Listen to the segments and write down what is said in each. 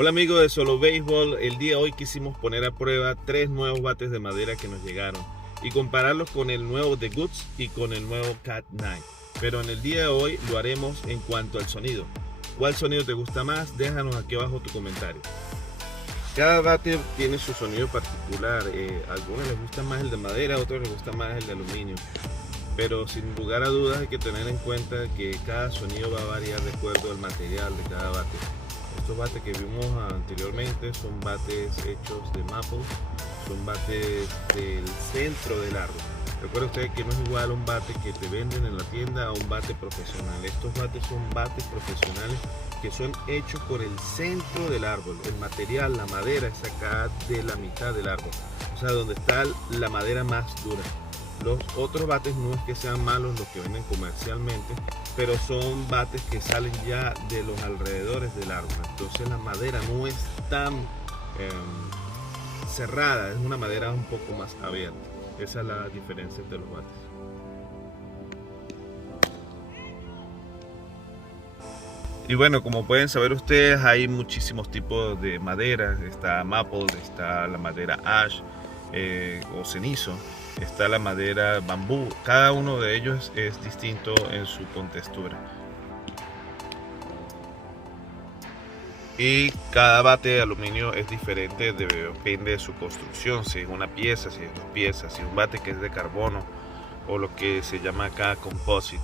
Hola amigos de Solo Béisbol, el día de hoy quisimos poner a prueba 3 nuevos bates de madera que nos llegaron y compararlos con el nuevo The Goods y con el nuevo Cat 9. Pero en el día de hoy lo haremos en cuanto al sonido. ¿Cuál sonido te gusta más? Déjanos aquí abajo tu comentario. Cada bate tiene su sonido particular, a algunos les gusta más el de madera, a otros les gusta más el de aluminio. Pero sin lugar a dudas hay que tener en cuenta que cada sonido va a variar de acuerdo al material de cada bate. Estos bates que vimos anteriormente son bates hechos de maple, son bates del centro del árbol. Recuerden ustedes que no es igual un bate que te venden en la tienda a un bate profesional. Estos bates son bates profesionales que son hechos por el centro del árbol. El material, la madera es sacada de la mitad del árbol, o sea, donde está la madera más dura. Los otros bates no es que sean malos los que venden comercialmente, pero son bates que salen ya de los alrededores del árbol. Entonces la madera no es tan cerrada, es una madera un poco más abierta. Esa es la diferencia entre los bates. Y bueno, como pueden saber ustedes, hay muchísimos tipos de madera. Está maple, está la madera ash o cenizo, está la madera bambú. Cada uno de ellos es distinto en su contextura. Y cada bate de aluminio es diferente, depende de su construcción, si es una pieza, si es dos piezas, si es un bate que es de carbono o lo que se llama acá composite.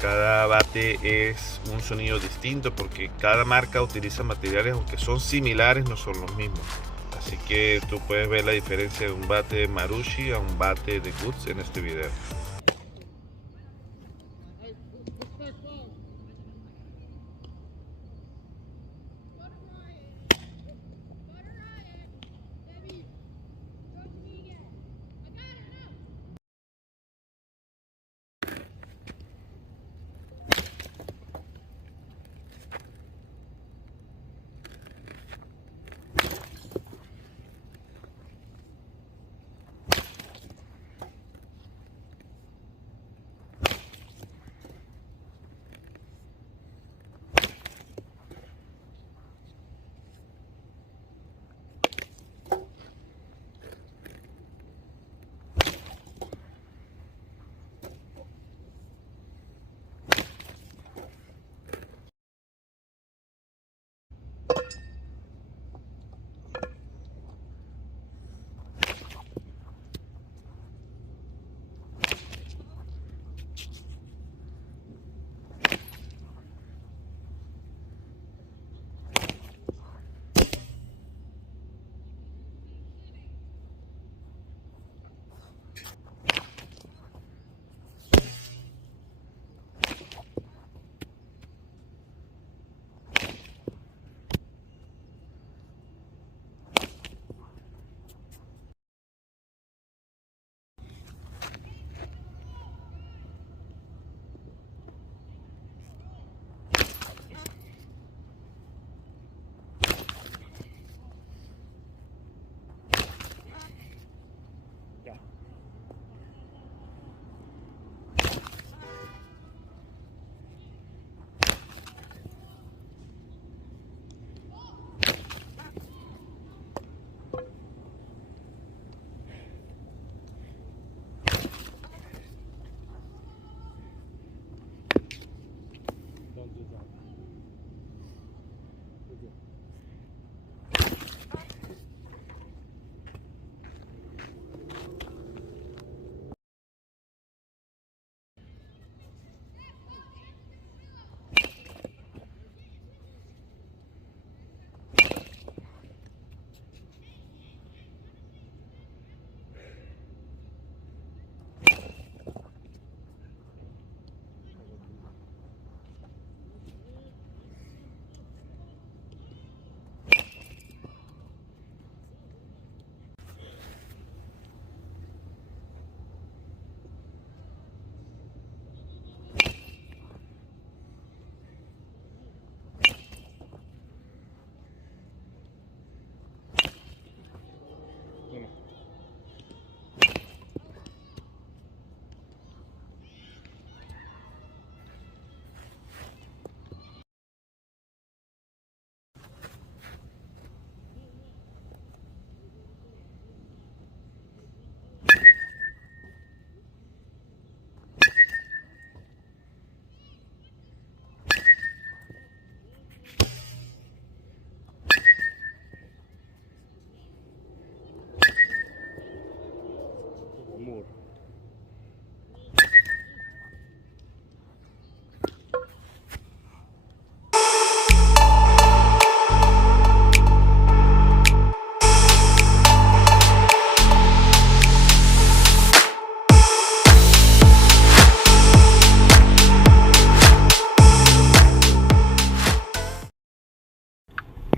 Cada bate es un sonido distinto porque cada marca utiliza materiales, aunque son similares, no son los mismos. Así que tú puedes ver la diferencia de un bate Marucci a un bate de Goods en este video.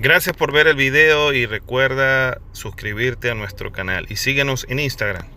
Gracias por ver el video y recuerda suscribirte a nuestro canal y síguenos en Instagram.